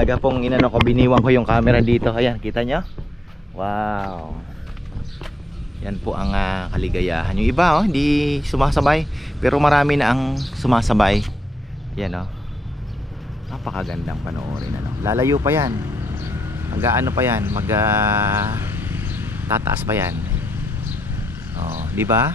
talaga pong inano ko biniwan ko yung camera dito. Ayan kita nyo? Wow. Yan po ang ah, kaligayahan. Yung iba oh hindi sumasabay pero marami na ang sumasabay. Yan oh. Napakagandang panoorin ano. Lalayo pa yan. Mag ano pa yan? Mag ah, tataas pa yan. Oh di ba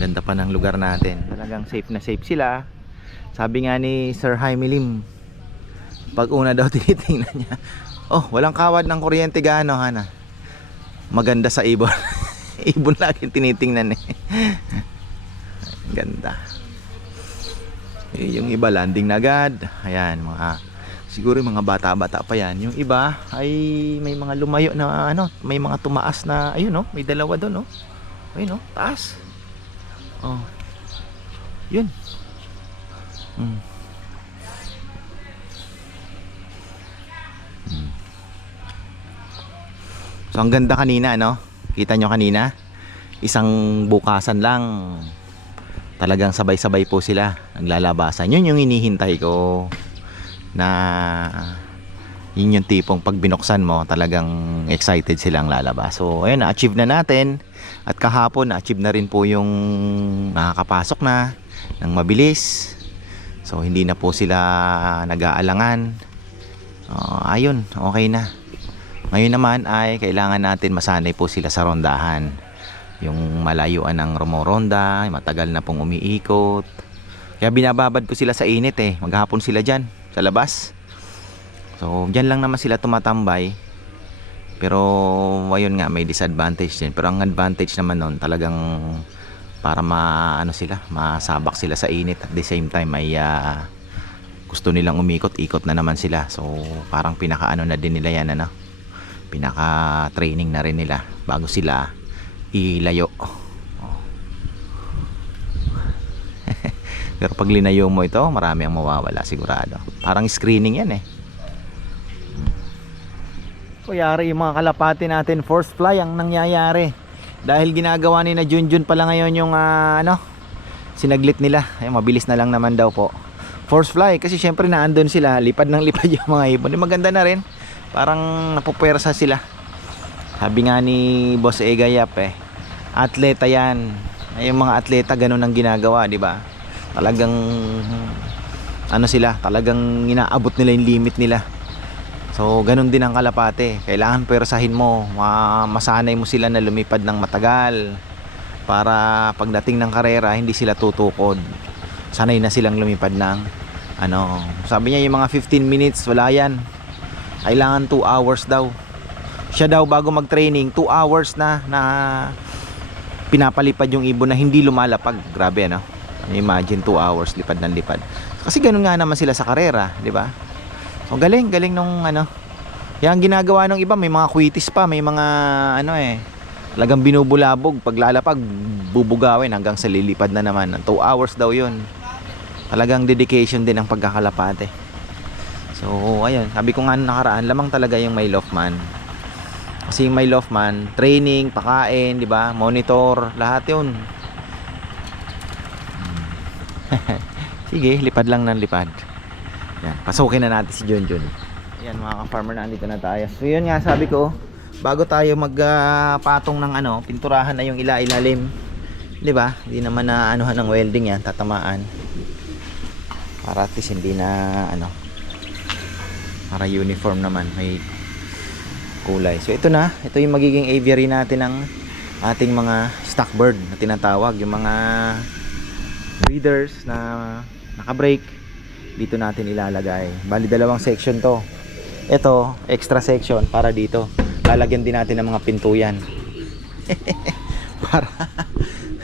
Ganda pa ng lugar natin. Talagang safe na safe sila. Sabi nga ni Sir Jaime Lim, pag una daw tinitingnan niya, oh, walang kawad ng kuryente gaano, hana. Maganda sa ibon. ibon lagi tinitingnan eh. Ganda. Eh, yung iba landing na agad. Ayan, mga siguro yung mga bata-bata pa yan. Yung iba ay may mga lumayo na ano, may mga tumaas na ayun no, may dalawa doon no. Ayun no, taas. Oh. Yun. Mm. So ang ganda kanina no? Kita nyo kanina? Isang bukasan lang. Talagang sabay-sabay po sila naglalabasan. Yun yung hinihintay ko na yun yung tipong pag binuksan mo talagang excited silang lalabas. So ayun na-achieve na natin at kahapon na-achieve na rin po yung nakakapasok na ng mabilis. So hindi na po sila nag-aalangan. Uh, ayun, okay na. Ngayon naman ay kailangan natin masanay po sila sa rondahan. Yung malayuan ng rumoronda, matagal na pong umiikot. Kaya binababad ko sila sa init eh. Maghapon sila dyan, sa labas. So, dyan lang naman sila tumatambay. Pero, ayun nga, may disadvantage din. Pero ang advantage naman nun, talagang para ma, ano sila, masabak sila sa init. At the same time, ay ah, gusto nilang umikot, ikot na naman sila. So, parang pinaka-ano na din nila yan, ano? Pinaka-training na rin nila bago sila ilayo. Pero pag linayo mo ito, marami ang mawawala sigurado. Parang screening yan eh. Kuyari yung mga kalapati natin, force fly ang nangyayari. Dahil ginagawa ni na Junjun pala ngayon yung ah, ano, sinaglit nila. Ay, mabilis na lang naman daw po. Force fly kasi syempre naandun sila, lipad ng lipad yung mga ibon. Di maganda na rin. Parang napupwersa sila. Sabi nga ni Boss Egayap eh, atleta yan. Ay, yung mga atleta ganun ang ginagawa, di ba? Talagang ano sila, talagang inaabot nila yung limit nila. So, ganun din ang kalapate. Kailangan pwersahin mo, ma- masanay mo sila na lumipad ng matagal para pagdating ng karera hindi sila tutukod. Sanay na silang lumipad ng ano, sabi niya yung mga 15 minutes wala yan. Kailangan 2 hours daw. Siya daw bago mag-training, 2 hours na na pinapalipad yung ibon na hindi lumalapag. Grabe ano. Imagine 2 hours lipad ng lipad. Kasi ganun nga naman sila sa karera, di ba? So galing, galing nung ano. Yan ginagawa ng iba, may mga kwitis pa, may mga ano eh. Talagang binubulabog, paglalapag, bubugawin hanggang sa lilipad na naman. 2 hours daw yun. Talagang dedication din ang pagkakalapate. So, ayun, sabi ko nga nakaraan, lamang talaga yung may Lofman. Kasi yung may Lofman, training, pakain, di ba? Monitor, lahat yun. Sige, lipad lang ng lipad. Yan, pasukin na natin si Junjun. Yan mga ka-farmer, nandito na tayo. So yun nga sabi ko, bago tayo magpatong ng ano, pinturahan na yung ila-ilalim. 'Di ba? Hindi naman na anuhan ng welding yan, tatamaan. Para at least hindi na ano para uniform naman, may kulay. So ito na, ito yung magiging aviary natin ng ating mga stock bird na tinatawag, yung mga breeders na naka-break dito natin ilalagay. Bali dalawang section to. Ito, extra section para dito. Lalagyan din natin ng mga pintuyan. para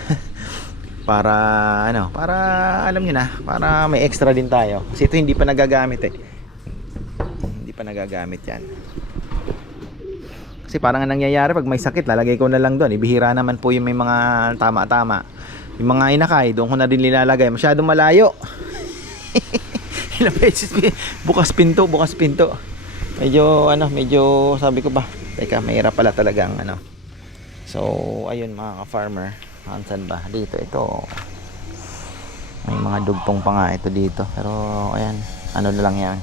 para ano, para alam niyo na, para may extra din tayo. Kasi ito hindi pa nagagamit eh. Hindi pa nagagamit 'yan. Kasi parang ang nangyayari pag may sakit, lalagay ko na lang doon. Ibihira naman po yung may mga tama-tama. Yung mga inakay, doon ko na din nilalagay. Masyadong malayo. Ilang beses bukas pinto, bukas pinto. Medyo ano, medyo sabi ko ba, teka, mahirap pala talagang ano. So, ayun mga ka-farmer. Ansan ba? Dito ito. May mga dugtong pa nga ito dito. Pero ayan, ano na lang yan.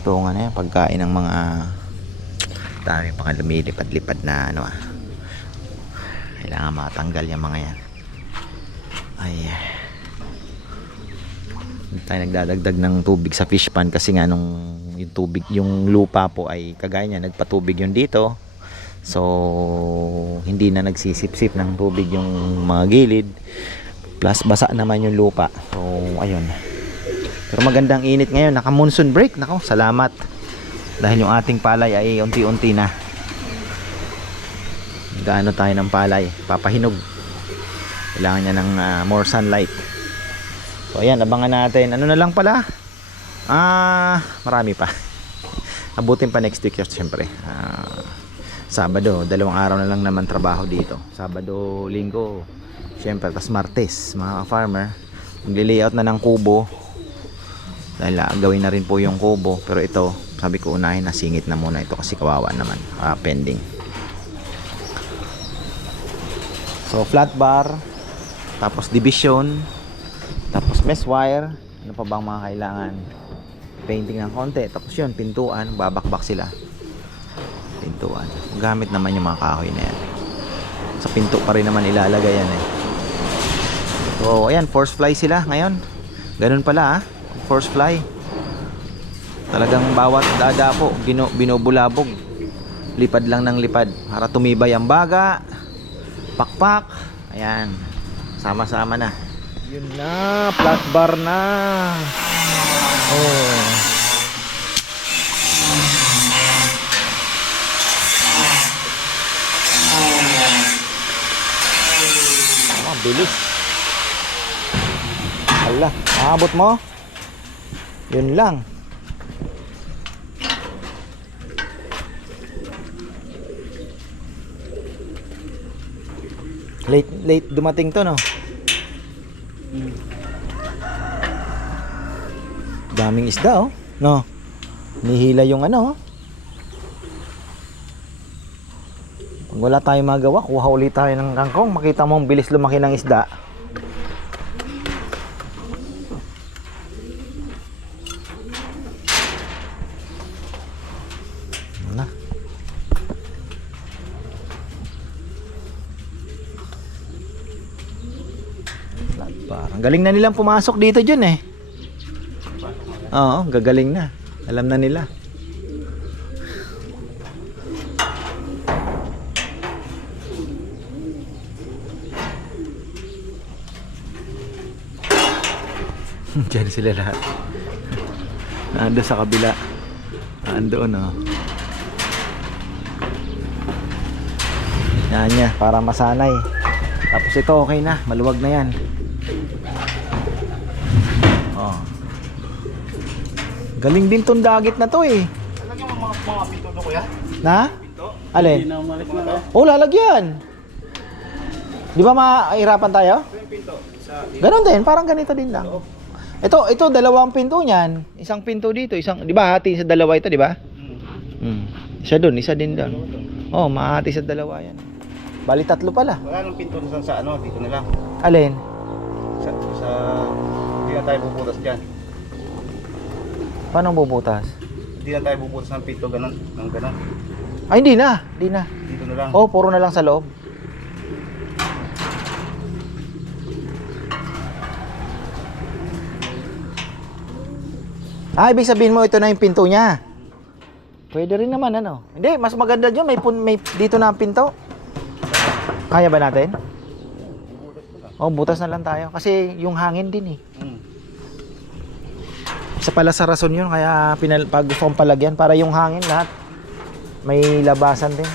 Ito nga na yan, pagkain ng mga dami nga lumilipad-lipad na ano ah. Kailangan matanggal yung mga yan. Ay. Tayo nagdadagdag ng tubig sa fish pan kasi nga nung yung tubig, yung lupa po ay kagaya niya, nagpatubig yun dito. So, hindi na nagsisip-sip ng tubig yung mga gilid. Plus, basa naman yung lupa. So, ayun. Pero magandang init ngayon. Naka monsoon break. Nako, salamat. Dahil yung ating palay ay unti-unti na. Gaano tayo ng palay. Papahinog. Kailangan niya ng ah, more sunlight. So, ayan. Abangan natin. Ano na lang pala? Ah, marami pa. Abutin pa next week, syempre. Ah, Sabado, dalawang araw na lang naman trabaho dito. Sabado, linggo, syempre, tas Martes, mga farmer, magli-layout na ng kubo. Dahil ah, gawin na rin po yung kubo. Pero ito, sabi ko unahin na singit na muna ito kasi kawawa naman. Ah, pending. So, flat bar, tapos division, tapos mesh wire, ano pa bang mga kailangan? Painting ng konti, tapos yun, pintuan, babakbak sila pintuan. Gamit naman yung mga kahoy na yan. Sa pinto pa rin naman ilalagay yan eh. So, ayan, force fly sila ngayon. Ganun pala ah, force fly. Talagang bawat dada po, bino, binubulabog. Lipad lang ng lipad para tumibay ang baga. Pakpak. Ayan. Sama-sama na. Yun na, flat bar na. Oh. Ah, bilis. Hala, maabot mo? Yun lang. Late, late dumating to, no? Daming isda, oh. No? Nihila yung ano, oh. Pag wala tayong magawa, kuha ulit tayo ng kangkong. Makita mo ang bilis lumaki ng isda. Na. Parang galing na nilang pumasok dito dyan eh. Oo, gagaling na. Alam na nila. Diyan sila lahat. Nando sa kabila. Nandoon oh. Yan niya, para masanay. Tapos ito okay na, maluwag na yan. Galing din tong dagit na to eh. Lagyan mo mga, mga pinto doon kuya? Na? Pinto? Alin? na umalis na to. Oh, lalagyan. Di ba mahirapan tayo? Ito yung pinto. Sa Ganon din, parang ganito din lang. Ito, ito dalawang pinto niyan. Isang pinto dito, isang, 'di ba? Hati sa dalawa ito, 'di ba? hmm. Isa doon, isa din doon. Oh, mahati sa dalawa 'yan. Bali tatlo pala. Wala nang pinto sa, sa ano, dito na lang. Alin? Sa, sa hindi na tayo bubutas dyan. Paano bubutas? Hindi na tayo bubutas ng pinto ganun, ng ganun. Ay, hindi na. Hindi na. Dito na lang. Oh, puro na lang sa loob. Ah, ibig sabihin mo ito na yung pinto niya. Pwede rin naman ano. Hindi, mas maganda dyan. May, pun- may dito na ang pinto. Kaya ba natin? Oh, butas na lang tayo. Kasi yung hangin din eh. Hmm. Isa pala sa rason yun. Kaya pinal pag gusto kong palagyan para yung hangin lahat may labasan din.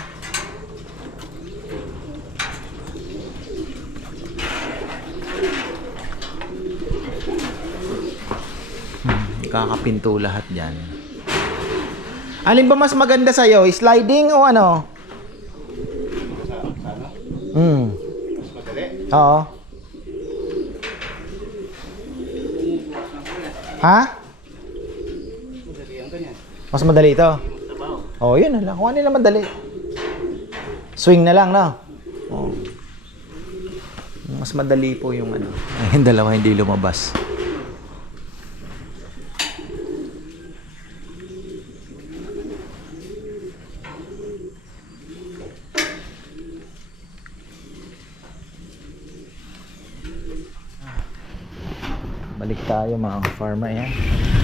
Hmm, kakapinto lahat dyan. Alin ba mas maganda sa'yo? Sliding o ano? Hmm. Mas madali. Oo. Ha? Mas madali ito? Oh, yun na lang. Kung ano yung madali. Swing na lang, no? Oh. mas madali po yung ano. Yung dalawa hindi lumabas. Balik tayo mga farmer yan.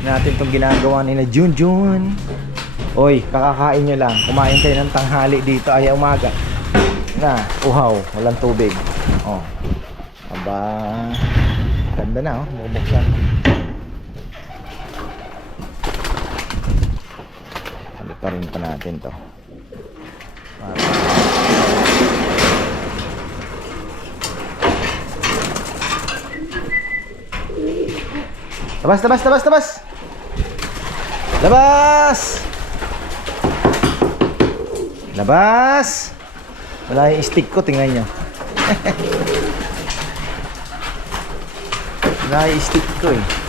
Natin itong ginagawa ni na Jun Jun. Oy, kakakain nyo lang. Kumain kayo ng tanghali dito ay umaga. Na, uhaw, walang tubig. Oh. Aba, ganda na oh, bubuksan. Balik pa rin pa natin to. Para- Labas, labas, labas, labas! Labas! Labas! Wala yung stick ko, tingnan nyo. Wala yung stick ko eh.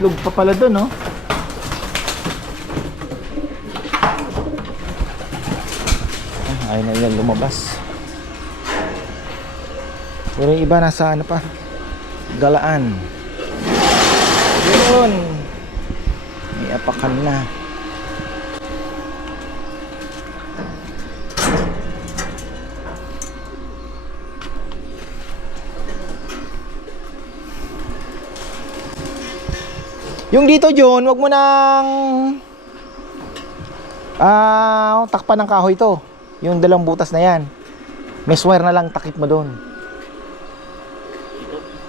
Itlog pa pala doon, no? Ah, Ayaw na yan lumabas. Pero yung iba nasa ano pa? Galaan. Yun. May apakan na. Yung dito, John, wag mo nang ah, takpan ng kahoy to. Yung dalawang butas na yan. May wire na lang takip mo doon.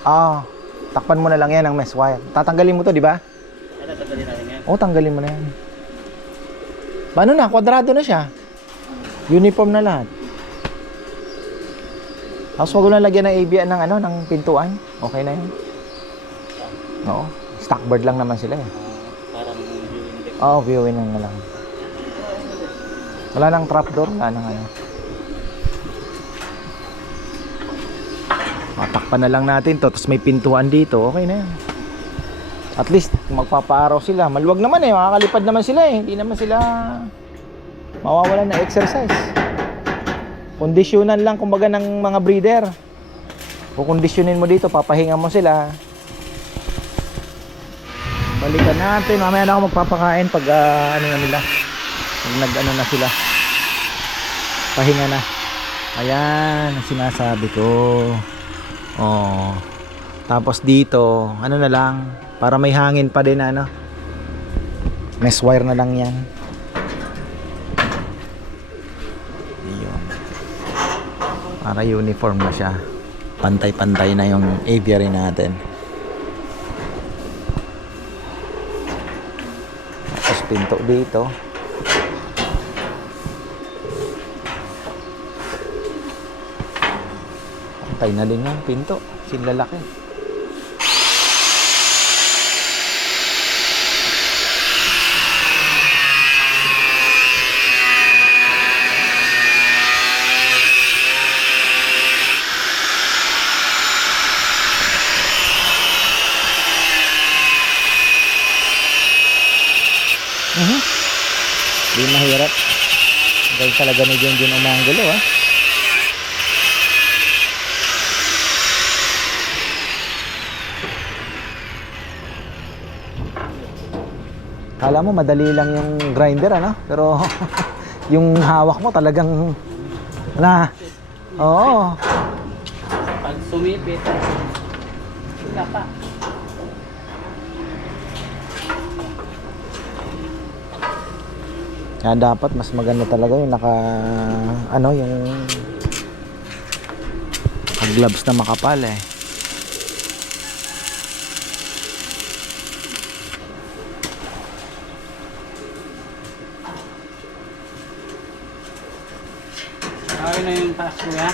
Ah, takpan mo na lang yan ng mesh wire. Tatanggalin mo to, di ba? Tatali natin yan? Oo, tanggalin mo na yan. Paano na? Kwadrado na siya. Uniform na lahat. Tapos wag mo lang lagyan ng ABN ng ano, ng pintuan. Okay na yan. Oo. Stockboard lang naman sila eh. parang viewing deck. Oo, viewing na lang. Wala nang trapdoor, wala nang ano. Matakpan na lang natin to, tapos may pintuan dito, okay na yan. At least, magpapaaraw sila. Maluwag naman eh, makakalipad naman sila eh. Hindi naman sila mawawalan ng exercise. Kondisyonan lang kumbaga ng mga breeder. Kukondisyonin mo dito, papahinga mo sila. Balikan natin. Mamaya na ako magpapakain pag ah, ano na nila. Pag nag ano na sila. Pahinga na. Ayan, ang sinasabi ko. Oh. Tapos dito, ano na lang, para may hangin pa din ano. Mesh wire na lang 'yan. Ayun. Para uniform na siya. Pantay-pantay na yung aviary natin. Tapos pinto dito. Pantay na din yung pinto. Sinlalaki. Mhm. Di mahirap. Dahil talaga ni John John Umangulo ah. Kala mo madali lang yung grinder ano? Pero yung hawak mo talagang na. Oo. Pag sumipit, wala pa. Kaya dapat mas maganda talaga yung naka ano yung gloves na makapal eh. Okay na yung taas ko ya.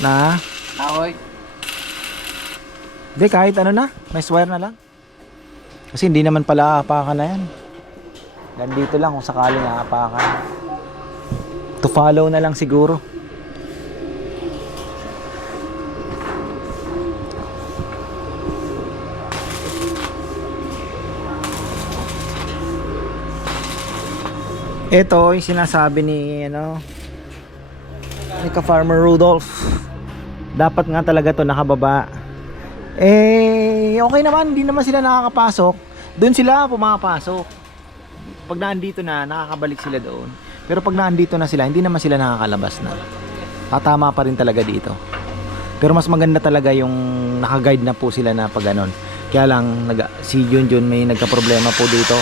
Na, Aoy. hindi kahit ano na, may wire na lang. Kasi hindi naman pala aapakan na yan. Nandito lang kung sakaling aapakan. To follow na lang siguro. Ito yung sinasabi ni ano ni ka-farmer Rudolph. Dapat nga talaga to nakababa. Eh, okay naman, hindi naman sila nakakapasok. Doon sila pumapasok. Pag naandito na, nakakabalik sila doon. Pero pag naandito na sila, hindi naman sila nakakalabas na. Tatama pa rin talaga dito. Pero mas maganda talaga yung naka-guide na po sila na pag ganon. Kaya lang, nag, si Junjun may nagka-problema po dito.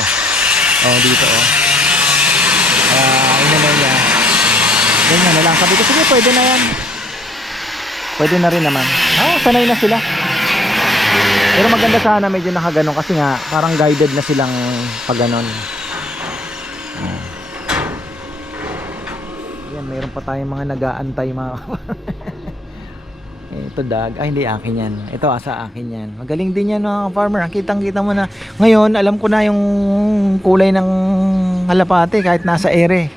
Oh, dito oh. Ah, uh, na niya. Ganyan na lang. Sabi ko, sige, pwede na yan. Pwede na rin naman. Ah, sanay na sila. Pero maganda sana medyo nakaganon kasi nga parang guided na silang pag ganon. Oh. Yan, mayroon pa tayong mga nag-aantay mga Ito dag, ay hindi akin yan. Ito asa akin yan. Magaling din yan mga farmer. Kitang kita mo na. Ngayon, alam ko na yung kulay ng kalapate kahit nasa ere.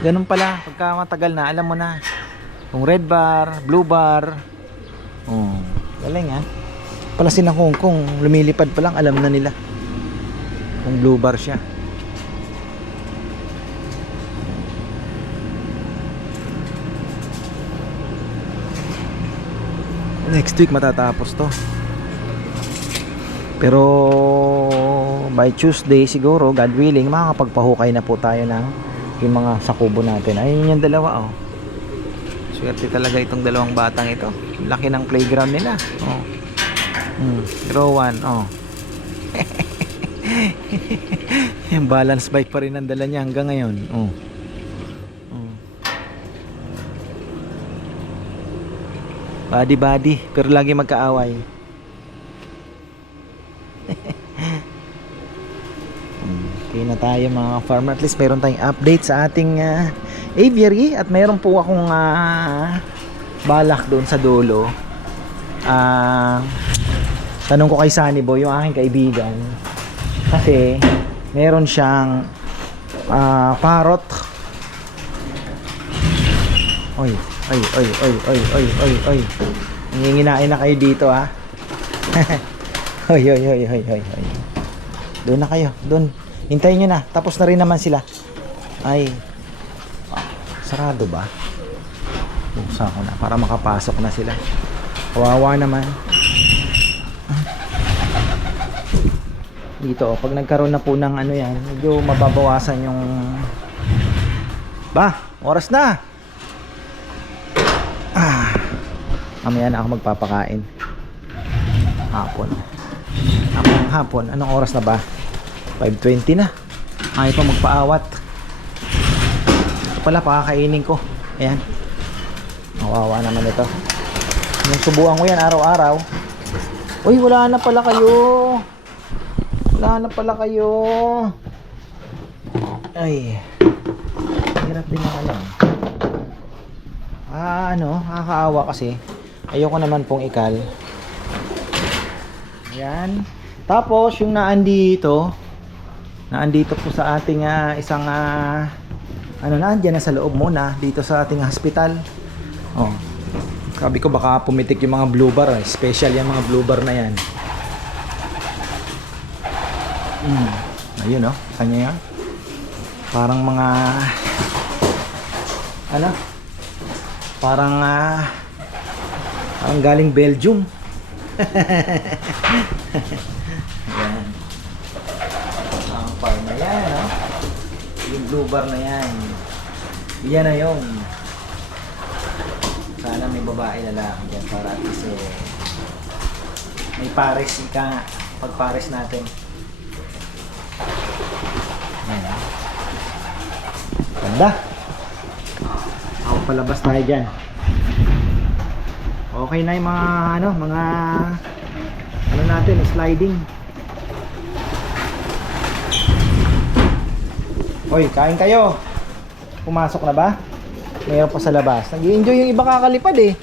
Ganun pala. Pagka matagal na, alam mo na. Kung red bar, blue bar. Oh, galing ha. Pala si Hong Kong, lumilipad pa lang, alam na nila. Kung blue bar siya. Next week matatapos to. Pero by Tuesday siguro, God willing, makakapagpahukay na po tayo ng yung mga sakubo natin. Ayun yung dalawa oh. Swerte talaga itong dalawang batang ito. Laki ng playground nila. Oh. Hmm, row 1, oh. yung balance bike pa rin ang dala niya hanggang ngayon. Oh. Body body, pero lagi magkaaway. Okay na tayo mga farmer. At least meron tayong update sa ating ah, aviary at meron po akong ah, balak doon sa dulo. Ah, tanong ko kay Sunny Boy, yung aking kaibigan. Kasi meron siyang ah, parrot. Oy, oy, oy, oy, oy, oy, oy, oy. Nginginain na kayo dito ah. oy, oy, oy, oy, oy, oy. Doon na kayo, doon. Hintayin nyo na. Tapos na rin naman sila. Ay. Sarado ba? Buksan ko na para makapasok na sila. Kawawa naman. Dito, oh, pag nagkaroon na po ng ano yan, medyo mababawasan yung... Ba, oras na! Ah, mamaya na ako magpapakain. Hapon. Hapon, hapon. Anong oras na ba? 5.20 na. Ayaw pa magpaawat. Ito pala, pakakainin ko. Ayan. Mawawa naman ito. Yung subuan ko yan araw-araw. Uy, wala na pala kayo. Wala na pala kayo. Ay. Hirap din ang alam. Ah, ano, nakakaawa kasi. Ayoko naman pong ikal. Ayan. Tapos, yung naandito, naandito po sa ating ah, isang ah, ano na, dyan na sa loob muna, dito sa ating hospital. Oh. Sabi ko baka pumitik yung mga blue bar, eh. special yung mga blue bar na yan. Mm. Ayun oh, kanya yan. Parang mga ano? Parang ah parang galing Belgium. Ayan. Ang par na yan, no? Yung blue bar na yan. Yan na yun. Sana may babae lalaki dyan para at least eh, may pares ika nga. Pag pares natin. Ayan. ah. Ganda. Ako palabas tayo dyan. Okay na yung mga ano, mga ano natin, sliding. Hoy, kain kayo. Pumasok na ba? Mayroon pa sa labas. Nag-enjoy yung iba kakalipad eh.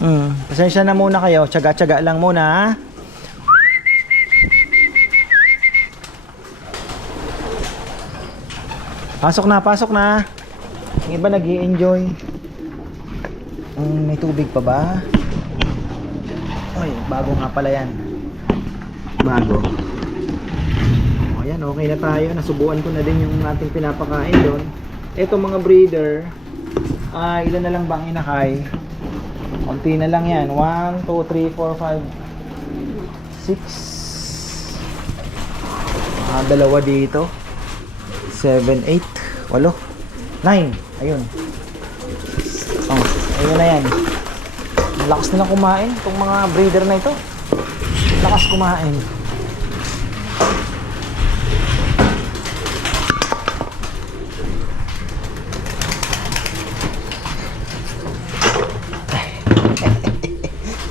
Hmm, pasensya na muna kayo. Tsaga-tsaga lang muna ha. Pasok na, pasok na. Yung iba nag enjoy may tubig pa ba? Ay, bago nga pala yan. Bago. O yan, okay na tayo. Nasubuan ko na din yung ating pinapakain doon. Ito mga breeder, ah, ilan na lang bang inakay? Konti na lang yan. 1, 2, 3, 4, 5, 6. Mga dalawa dito. 7, 8, 8, 9. Ayun. Ayun na yan. Lakas nilang kumain itong mga breeder na ito. Lakas kumain.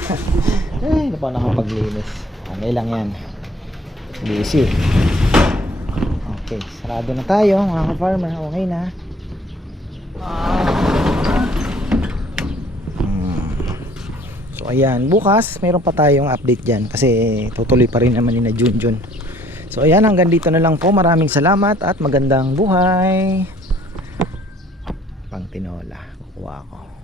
Ay, hindi pa ako nakapaglinis. Okay lang yan. Busy. Okay, sarado na tayo mga ka-farmer. Okay na. Hmm. So ayan, bukas mayroon pa tayong update dyan kasi tutuloy pa rin naman ni na Junjun. So ayan, hanggang dito na lang po. Maraming salamat at magandang buhay. Pang tinola. Kukuha ako.